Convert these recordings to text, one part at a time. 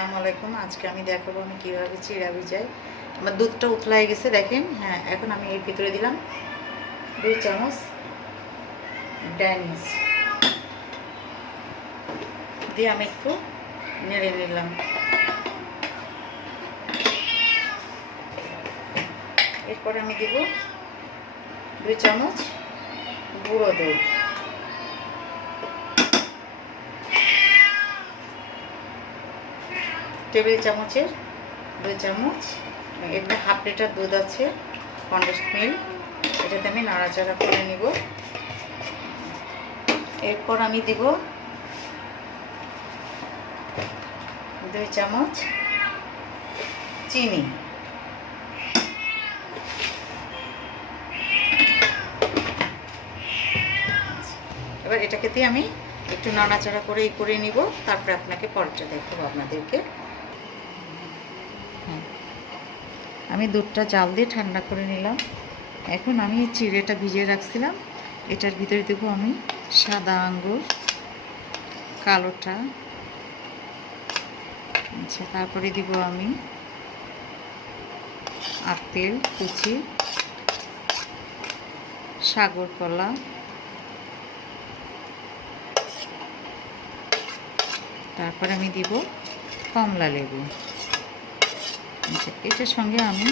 আসসালামু আলাইকুম। আজকে আমি দেখাবো আমি কীভাবে চিড়া ভিজাই। আমার দুধটা উতলাই গেছে দেখেন। হ্যাঁ, এখন আমি এর ভিতরে দিলাম 2 চামচ ড্যানিশ দিয়ে আমি একটু নেড়ে নিলাম। এরপরে আমি দেব 2 চামচ গুঁড়ো দুধ, টেবিল চামচের 2 চামচ। এখানে হাফ লিটার দুধ আছে, কনডেন্সড মিল্ক। এটাতে আমি নাড়াচাড়া করে নিব। এরপর আমি দিব 2 চামচ চিনি। এবার এটাকে দিয়ে আমি একটু নাড়াচাড়া করে নিব, তারপরে আপনাকে পরেরটা দেখাবো আপনাদেরকে। আমি দুধটা জাল দিয়ে ঠান্ডা করে নিলাম। এখন আমি চিড়েটা ভিজিয়ে রাখছিলাম, এটার ভিতরে দেবো আমি সাদা আঙ্গুর, কালোটা। আচ্ছা, তারপরে দিব আমি আপেল কুচি, সাগর কলা, তারপরে আমি দিব কমলা লেবু। আচ্ছা, এটার সঙ্গে আমি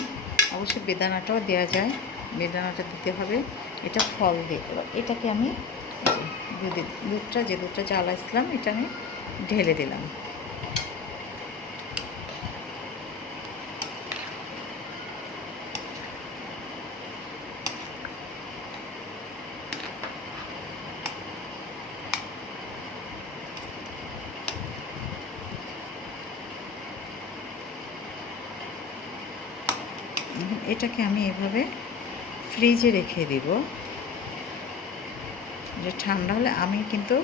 অবশ্যই বেদানাটাও দেওয়া যায়, বেদানাটা দিতে হবে। এটা ফল দিয়ে এটাকে আমি দুধটা জ্বালাইছিলাম এটা আমি ঢেলে দিলাম। এটাকে আমি এভাবে ফ্রিজে রেখে দিব, যে ঠান্ডা হলে আমি কিন্তু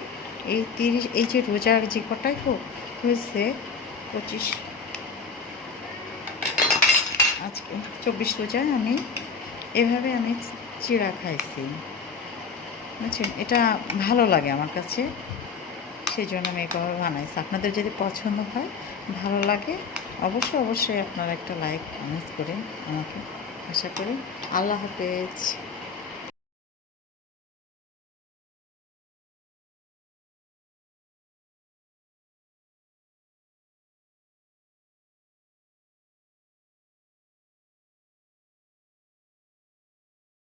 এই যে রোজার যে কটাই হোক হয়েছে 25, আজকে 24 রোজায় আমি এভাবে আমি চিড়া খাইছি, বুঝছেন। এটা ভালো লাগে আমার কাছে, সেই জন্য আমি এভাবে বানাইছি। আপনাদের যদি পছন্দ হয়, ভালো লাগে, অবশ্যই আপনারা একটা লাইক কমেন্ট করে আমাকে আশা করি। আল্লাহ হাফেজ।